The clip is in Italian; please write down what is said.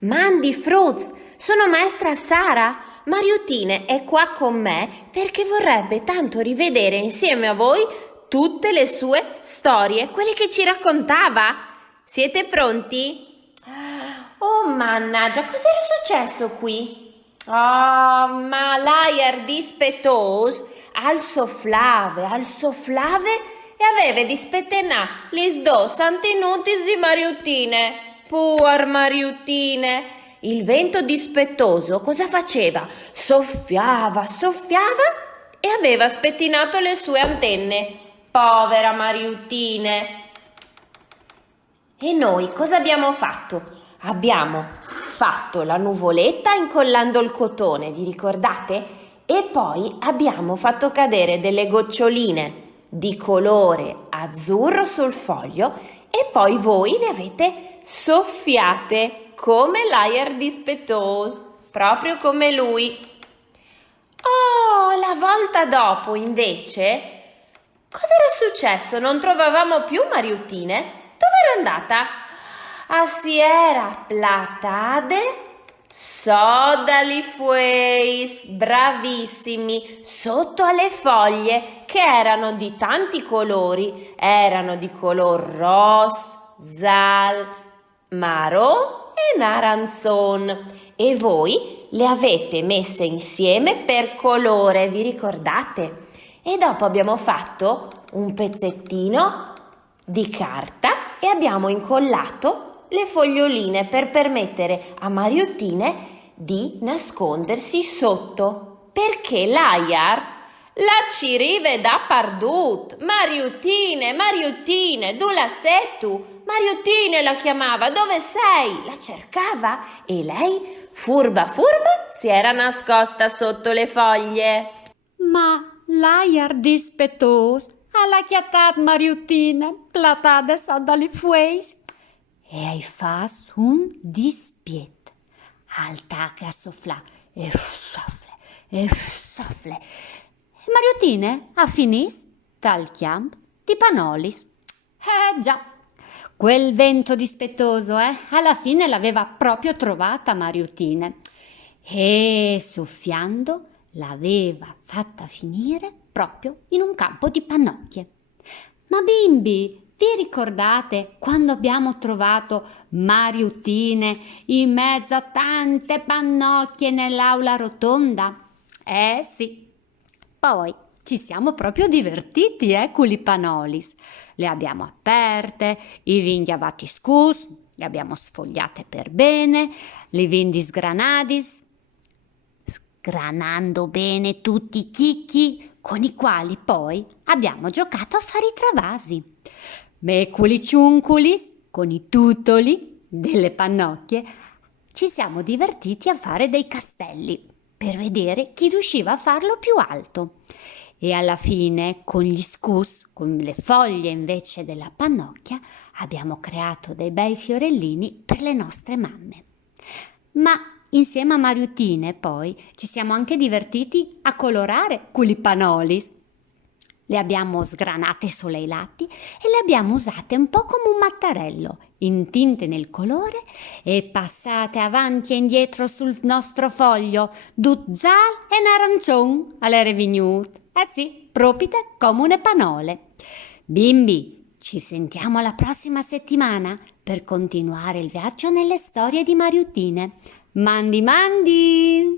Mandy Fruits, sono maestra Sara. Mariuttine è qua con me perché vorrebbe tanto rivedere insieme a voi tutte le sue storie, quelle che ci raccontava. Siete pronti? Oh mannaggia, cos'era successo qui? Oh, ma l'aiar dispettos al soflave e aveva dispettenà lis dos antinutis di Mariuttine. Puar Mariuttine. Il vento dispettoso cosa faceva? Soffiava e aveva spettinato le sue antenne. Povera Mariuttine. E noi cosa abbiamo fatto? Abbiamo fatto la nuvoletta incollando il cotone, vi ricordate? E poi abbiamo fatto cadere delle goccioline di colore azzurro sul foglio e poi voi le avete soffiate come l'aiar dispettos, proprio come lui. Oh, la volta dopo invece, cosa era successo? Non trovavamo più Mariuttine? Dove era andata? Ah, si era platade sodali fueis, bravissimi, sotto alle foglie che erano di tanti colori, erano di color rosa, marron e naranzon e voi le avete messe insieme per colore, vi ricordate? E dopo abbiamo fatto un pezzettino di carta e abbiamo incollato le foglioline per permettere a Mariuttine di nascondersi sotto, perché l'aiar la ci rive da pardut. Mariuttine, dove sei tu? Mariuttine la chiamava, dove sei? La cercava e lei, furba, si era nascosta sotto le foglie. Ma l'aiar dispettos alla chiatat Mariuttine, platade sodali fueis, e ai fas un dispiet, al tac a sofla, e sofle. E Mariuttine a finis tal chiamp di panolis. Già, quel vento dispettoso, alla fine l'aveva proprio trovata Mariuttine e soffiando l'aveva fatta finire proprio in un campo di pannocchie. Ma bimbi, vi ricordate quando abbiamo trovato Mariuttine in mezzo a tante pannocchie nell'aula rotonda? Sì. Poi ci siamo proprio divertiti, Culipanolis. Le abbiamo aperte, i ringhiavati scus, le abbiamo sfogliate per bene, li vindi sgranadis, sgranando bene tutti i chicchi con i quali poi abbiamo giocato a fare i travasi. Meculiciunculis, con i tutoli delle pannocchie, ci siamo divertiti a fare dei castelli per vedere chi riusciva a farlo più alto. E alla fine, con gli scus, con le foglie invece della pannocchia, abbiamo creato dei bei fiorellini per le nostre mamme. Ma insieme a Mariuttine poi ci siamo anche divertiti a colorare Culipanolis. Le abbiamo sgranate solo ai lati e le abbiamo usate un po' come un mattarello, intinte nel colore e passate avanti e indietro sul nostro foglio, d'uzzal e narancion alle revignut. Sì, propite come une panole. Bimbi, ci sentiamo la prossima settimana per continuare il viaggio nelle storie di Mariuttine. Mandi!